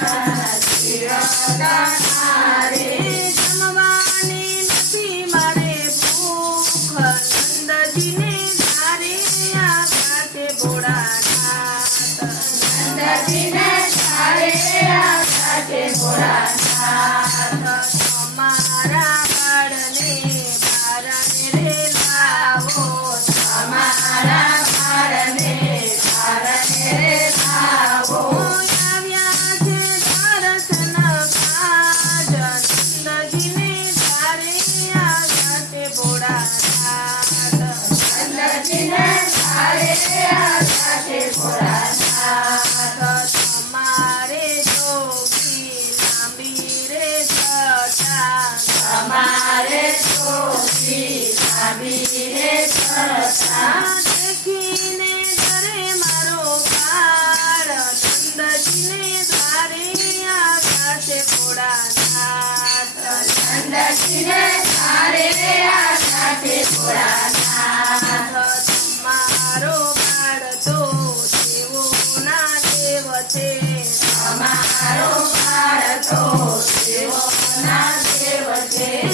Bye. Let's see this, I did it, I did it, I Yeah.